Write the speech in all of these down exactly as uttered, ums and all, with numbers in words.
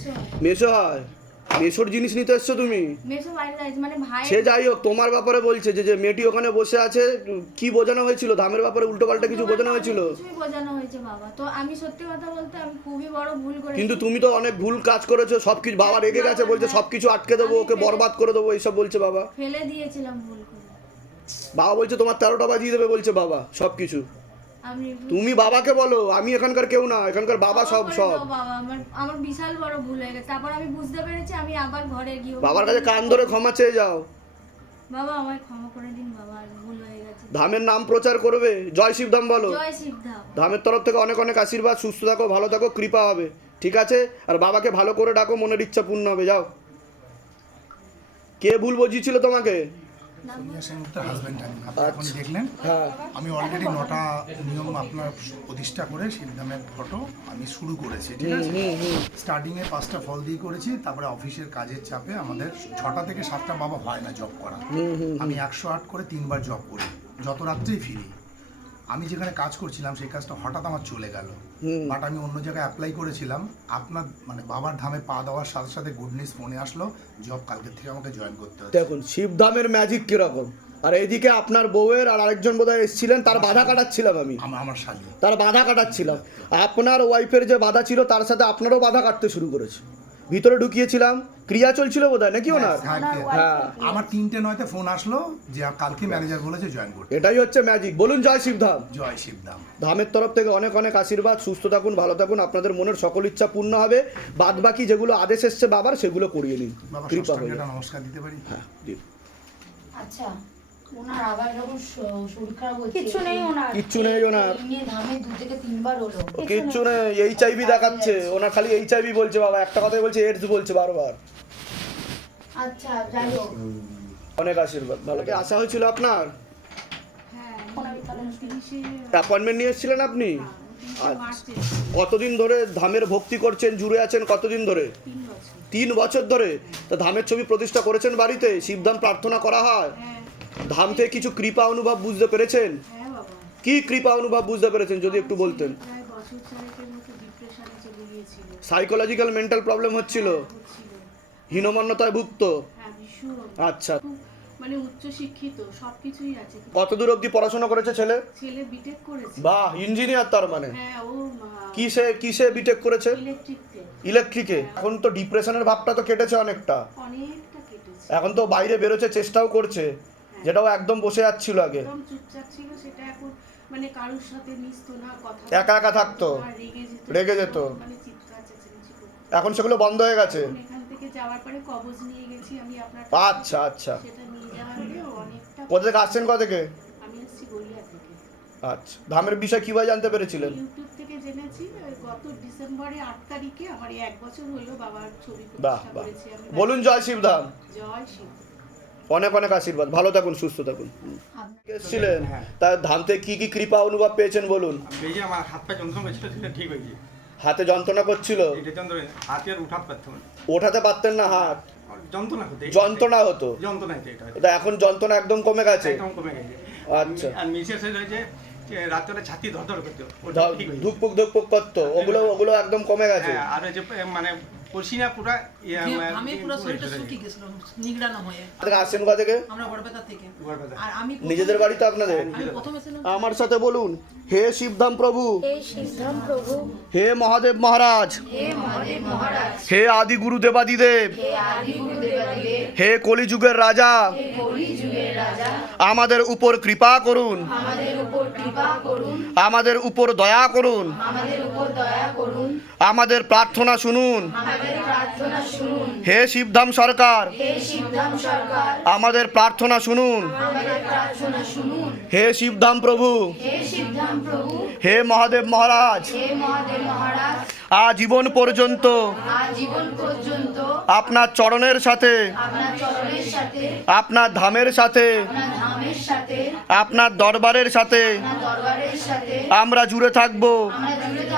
মেসো হয়, মেসোর জিনিস নিতে এসছো তুমি? মেসো বাড়িতে আছে মানে ভাই। সে যাই হোক, তোমার ব্যাপারে বলছে যে যে মেয়েটি ওখানে বসে আছে, কি বোঝানো হয়েছিল ধামের ব্যাপারে? উল্টো পাল্টা কিছু বোঝানো হয়েছিল? কিছুই বোঝানো হয়েছে বাবা। তো আমি সত্যি কথা বলতে আমি খুবই বড় ভুল করেছি। কিন্তু তুমি তো অনেক ভুল কাজ করেছো, সবকিছু বাবা রেগে গেছে, বলছে সবকিছু আটকে দেবো, ওকে বরবাদ করে দেবো, এইসব বলছে বাবা। ফেলে দিয়েছিলাম ভুল করে। বাবা বলছে তোমার তেরোটা বাজিয়ে দেবে বলছে বাবা সবকিছু। আমি তুমি বাবাকে বলো, আমি এখানকার কেউ না, এখানকার বাবা সব সব। বাবা আমার আমার বিশাল বড় ভুল হয়ে গেছে। তারপর আমি বুঝতে পেরেছি, আমি আবার ঘরে গিয়ে বাবার কাছে কান ধরে ক্ষমা চেয়ে যাও। বাবা আমায় ক্ষমা করে দিন বাবা, আর ভুল হয়ে গেছে। ধামের নাম প্রচার করবে, জয় শিবধাম বলো। জয় শিবধাম। ধামের তরফ থেকে অনেক অনেক আশীর্বাদ, সুস্থ থাকো, ভালো থাকো, কৃপা হবে, ঠিক আছে? আর বাবাকে ভালো করে ডাকো, মনের ইচ্ছা পূর্ণ হবে, যাও। কে ভুল বুঝিয়েছিল তোমাকে? সোনিয়া সেনগুপ্তের হাজব্যান্ড আমি। আপনি এখন দেখলেন হ্যাঁ, আমি অলরেডি নটা নিয়ম আপনার প্রতিষ্ঠা করে শিবধামের ফটো আমি শুরু করেছি, ঠিক আছে? স্টার্টিংয়ে পাঁচটা ফল দিয়ে করেছি, তারপরে অফিসের কাজের চাপে আমাদের ছটা থেকে সাতটা বাবা হয় না জব করা। আমি একশো আট করে তিনবার জব করি, যত রাত্রেই ফিরি। আমি যেখানে কাজ করছিলাম সেই কাজটা হঠাৎ আমার চলে গেল, বাট আমি অন্য জায়গায় অ্যাপ্লাই করেছিলাম। আপনার মানে বাবার ধামে পা দেওয়ার সাথে সাথে গুড নিউজ ফোনে আসলো, জব কালকের থেকে আমাকে জয়েন করতে হচ্ছে। দেখুন শিবধামের ম্যাজিক কিরকম। আর এইদিকে আপনার বউয়ের আর আরেকজন বোধহয় এসেছিলেন, তার বাধা কাটাচ্ছিলাম আমি, আমার আমার শালী তার বাধা কাটাচ্ছিলাম। আপনার ওয়াইফের যে বাধা ছিল তার সাথে আপনারও বাধা কাটতে শুরু করেছে। ভিতরে ঢুকিয়েছিলাম, ক্রিয়া চলছিল বোধহয় নাকি ওনার? হ্যাঁ, আমার তিনটে নয়তে ফোন আসলো যে কালকে ম্যানেজার বলেছে জয়েন করতে। এটাই হচ্ছে ম্যাজিক। বলুন জয় শিবধাম। জয় শিবধাম। ধামের তরফ থেকে অনেক অনেক আশীর্বাদ, সুস্থ থাকুন, ভালো থাকুন, আপনাদের মনের সকল ইচ্ছা পূর্ণ হবে। বাদ বাকি যেগুলো আদেশ এসছে বাবার, সেগুলো করিয়ে নিন, বাবা কৃপা ষষ্ঠাঙ্গে হবে। একটা নমস্কার দিতে পারি? হ্যাঁ, দিন। আচ্ছা, ওনার আবার এরকম শ- শরীর খারাপ হচ্ছে। কিচ্ছু নেই ওনার। কিচ্ছু নেই ওনার, এই নিয়ে ধামে দু থেকে তিনবার হলো। কিচ্ছু নেই। এইচ আইভি দেখাচ্ছে ওনার, খালি এইচ আইভি বলছে বাবা, একটা কথাই বলছে, এডস বলছে বারবার। আচ্ছা, যাই হোক। অনেক আশীর্বাদ, ভালো। আশা হয়েছিল আপনার? হ্যাঁ তিরিশে অ্যাপয়েন্টমেন্ট নিয়ে এসেছিলেন আপনি? তিরিশে মার্চে কতদিন ধরে ধামের ভক্তি করছেন, জুড়ে আছেন কতদিন ধরে? তিন বছর। তিন বছর ধরে। তা ধামের ছবি প্রতিষ্ঠা করেছেন বাড়িতে, শিবধাম প্রার্থনা করা হয়, হ্যাঁ ধাম থেকে কিছু কৃপা অনুভব বুঝতে পেরেছেন? হ্যাঁ বাবা। কি কৃপা অনুভব বুঝতে পেরেছেন যদি একটু বলতেন? প্রায় বছর চারেকের মতো ডিপ্রেশনে চলে গিয়েছিল। সাইকোলজিক্যাল মেন্টাল প্রবলেম হচ্ছিল, হচ্ছিল। হীনমন্যতায় ভুগত। হ্যাঁ ভীষণ। আচ্ছা, খুব মানে উচ্চ শিক্ষিত, সবকিছুই আছে। কতদূর অবধি পড়াশোনা করেছে ছেলে? ছেলে বিটেক করেছে। বাহ, ইঞ্জিনিয়ার তার মানে। হ্যাঁ ও কিসে কিসে বিটেক করেছে? ইলেকট্রিকতে ইলেকট্রিকে। এখন তো ডিপ্রেশনের ভাবটা তো কেটেছে অনেকটা, অনেকটা কেটেছে। এখন তো বাইরে বেরোচ্ছে, চেষ্টাও করছে, যেটাও একদম বসে যাচ্ছিল আগে, একদম চুপচাপ ছিল, সেটা এখন মানে কারোর সাথে মিশতো না, কথা একা একা থাকতো, আর রেগে যেত রেগে যেত। মানে চিৎকার চেঁচামেচি করতো। এখন সেগুলো বন্ধ হয়ে গেছে। এখন এখান থেকে যাওয়ার পরে কবজ নিয়ে গেছি আমি আপনার আচ্ছা আচ্ছা। সেটা নিয়ে যাওয়াতে অনেকটা। কোথা থেকে আসছেন, কোথা থেকে? আমি এসেছি গড়িয়া থেকে। আচ্ছা, ধামের বিষয় কিভাবে জানতে পেরেছিলেন? ইউটিউব থেকে জেনেছি। ওই গত ডিসেম্বরে আট তারিখে আমার এই এক বছর হলো বাবার ছবি বাহ প্রতিষ্ঠা বাহ, করেছি আমি। বলুন জয় শিবধাম। জয় শিব। অনেক অনেক আশীর্বাদ, ভালো থাকুন, সুস্থ থাকুন। আপনার এসেছিলেন, তার ধাম থেকে কি কি কৃপা অনুভব পেয়েছেন বলুন? এই যে আমার হাত পা যন্ত্রণা করছিল সেটা ঠিক হয়েছে। হাতে যন্ত্রণা করছিল, এটা যন্ত্রণা হাতে আর উঠাতে পারতাম না, ওঠাতে পারতেন না হাত, যন্ত্রণা হতো, যন্ত্রণা হতো। যন্ত্রণা হতো, এটা তা এখন যন্ত্রণা একদম কমে গেছে? একদম কমে গেছে। আচ্ছা। আর মিসেস হয়েছে রাত্রে ছাতি ধর ধর করতো, ওটা ঠিক হয়েছে। ধুকপুক ধুকপুক করতো, ওগুলো ওগুলো একদম কমে গেছে। হ্যাঁ, আর হচ্ছে মানে পসিনা পুরা ইয়ে, আমি পুরো শরীরটা শুকিয়ে গেছিল নিগড়ানো হয়ে। থেকে আসছেন কোথা থেকে? আমরা বড়বেতা থেকে। গর্ভবতী। আর আমি প্রথম- নিজেদের বাড়ি তো আপনাদের? আমি প্রথম এসেছিলাম। আমার সাথে বলুন, হে শিবধাম প্রভু, হে শিবধাম প্রভু, হে মহাদেব মহারাজ, হে মহাদেব মহারাজ, হে আদি গুরু দেবাদিদেব, হে আদি গুরু দেবাদিদেব, হে কলিযুগের রাজা, হে কলি যুগের রাজা, আমাদের উপর কৃপা করুন, আমাদের উপর কৃপা করুন, আমাদের উপর দয়া করুন, আমাদের উপর দয়া করুন, আমাদের প্রার্থনা শুনুন। আমাদের প্রার্থনা শুনুন। হে শিবধাম সরকার, হে শিবধাম সরকার, আমাদের প্রার্থনা শুনুন। আমাদের প্রার্থনা শুনুন। হে শিবধাম প্রভু, হে শিবধাম প্রভু, হে মহাদেব মহারাজ, হে মহাদেব মহারাজ, আজীবন পর্যন্ত আজীবন পর্যন্ত আপনার চরণের সাথে, আপনার চরণের সাথে, আপনার ধামের সাথে, আপনার ধামের সাথে, আপনার দরবারের সাথে আপনার দরবারের সাথে আমরা জুড়ে থাকব। আমরা জুড়ে থাকবো।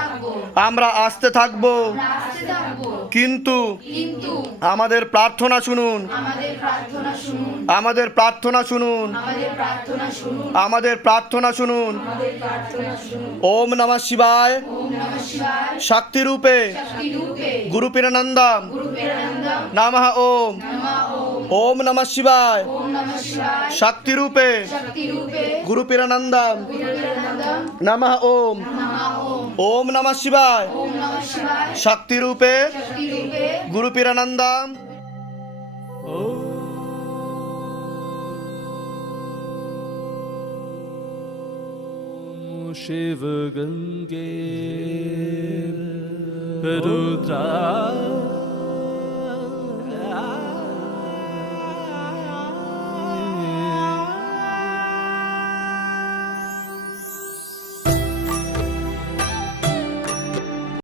আমরা আসতে থাকবো, আসতে থাকবো, কিন্তু কিন্তু আমাদের প্রার্থনা শুনুন, আমাদের প্রার্থনা শুনুন, আমাদের প্রার্থনা শুনুন, আমাদের প্রার্থনা শুনুন, আমাদের প্রার্থনা শুনুন। আমাদের প্রার্থনা শুনুন। ওম নমঃ শিবায় ওম নমঃ শিবায় শক্তিরূপে শক্তিরূপে গুরুপিরানন্দম গুরুপেরানন্দম নমঃ ওম। নমঃ ওম। ওম নমঃ শিবায় ওম নমঃ শিবায় শক্তিরূপে শক্তিরূপে গুরুপিরানন্দম গুরুপেরানন্দম নমঃ ওম। নমঃ ওম। ওম নমঃ শিবায় ওম নমঃ শিবায় শক্তিরূপে শক্তিরূপে গুরুপিরানন্দম। शिव गंगे रुद्रा